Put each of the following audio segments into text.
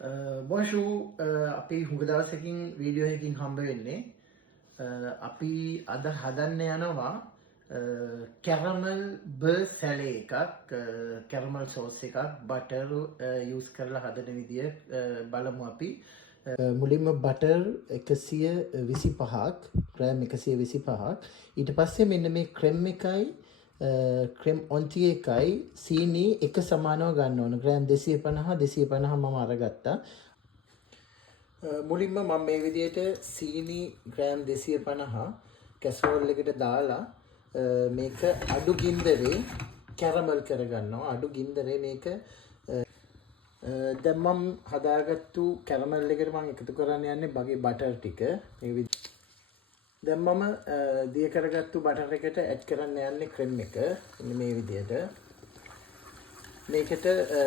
Bonjour, අපි හුඟ දවසකින් video එකකින් හම්බ වෙන්නේ. අපි අද හදන්න යනවා කැරමල් බර් සැලේ එකක්, කැරමල් සෝස් එකක්, බටර් යූස් කරලා හදන විදිය බලමු අපි. මුලින්ම බටර් 125ක්, ග්‍රෑම් 125ක්. ඊට පස්සේ මෙන්න මේ ක්‍රෙම් එකයි ක්‍රෙම් ඔන්ටි එකයි සීනි එක සමානව ගන්න ඕන. ග්‍රෑම් 250 මම අරගත්තා. මුලින්ම මම මේ විදිහට සීනි ග්‍රෑම් 250 කැසරෝල් එකට දාලා මේක අඩු ගින්දරේ කැරමල් කරගන්නවා. අඩු ගින්දරේ මේක දැන් මම හදාගත්තු කැරමල් එකට මම එකතු කරන්න යන්නේ බගේ බටර් ටික. මේ දැන් මම දිය කරගත්තු බටර් එකට ඇඩ් කරන්න යන්නේ ක්‍රීම් එක. මේ විදිහට. මේකට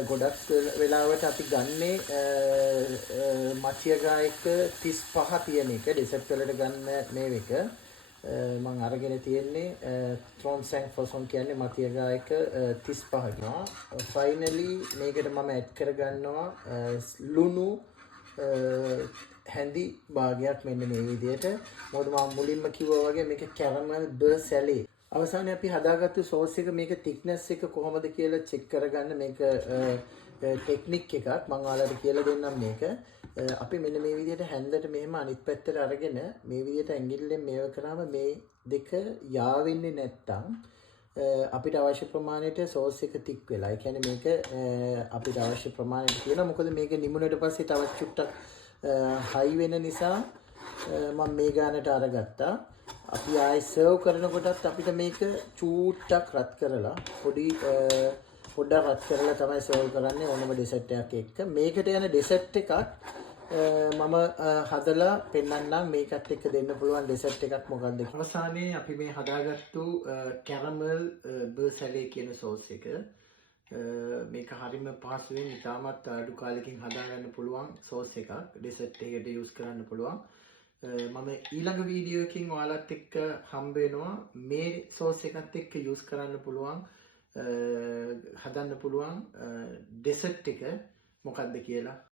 ගොඩක් වෙලාවට අපි ගන්නේ මචියගා එක 35 තියෙන එක. ඩෙසර්ට් වලට ගන්න මේ එක. මම අරගෙන තියෙන්නේ ත්‍රොන්සැන් ෆොසොන් කියන්නේ මතියගා එක 35 ක්. ෆයිනලි මේකට මම ඇඩ් කරගන්නවා ලුණු හැඳි භාගයක් මෙන්න මේ විදිහට. මොකද මම මුලින්ම කිව්වා වගේ මේක කැරමල් බර් සැලේ. අවසානයේ අපි හදාගත්තු සෝස් එක මේක thickness එක කොහොමද කියලා චෙක් කරගන්න මේක ටෙක්නික් එකක්. මම ඔයාලට කියලා දෙන්නම් මේක. අපි මෙන්න මේ විදිහට හැන්දට මෙහෙම අනිත් පැත්තට අරගෙන මේ විදිහට ඇඟිල්ලෙන් මේව කරාම මේ දෙක යාවෙන්නේ නැත්තම් අපිට අවශ්‍ය ප්‍රමාණයට සෝස් එක තික් වෙලා. ඒ කියන්නේ මේක අපිට අවශ්‍ය ප්‍රමාණයට තියෙනවා. මොකද මේක නිමුණට පස්සේ තවත් චුට්ටක් හයි වෙන නිසා මම මේ ගානට අරගත්තා. අපි ආයෙ සර්ව් කරනකොටත් අපිට මේක චූට්ටක් රත් කරලා පොඩ්ඩක් රත් කරලා තමයි සර්ව් කරන්නේ ඕනම ඩෙසර්ට් එකක් එක්ක. මේකට යන ඩෙසර්ට් එකක් මම හදලා පෙන්නන්නම්. මේකත් එක්ක දෙන්න පුළුවන් ඩෙසර්ට් එකක් මොකක්ද කියලා. අවසානයේ අපි මේ හදාගත්තු කැරමල් බර් සැලේ කියන සෝස් එක මේක හරිම පහසුවෙන් ඉතාමත් අඩු කාලෙකින් හදාගන්න පුළුවන් සෝස් එකක්. ඩෙසර්ට් එකකට යූස් කරන්න පුළුවන්. මම ඊළඟ වීඩියෝ එකකින් ඔයාලත් එක්ක හම්බ වෙනවා. මේ සෝස් එකත් එක්ක යූස් කරන්න පුළුවන් හදන්න පුළුවන් ඩෙසර්ට් එක මොකක්ද කියලා.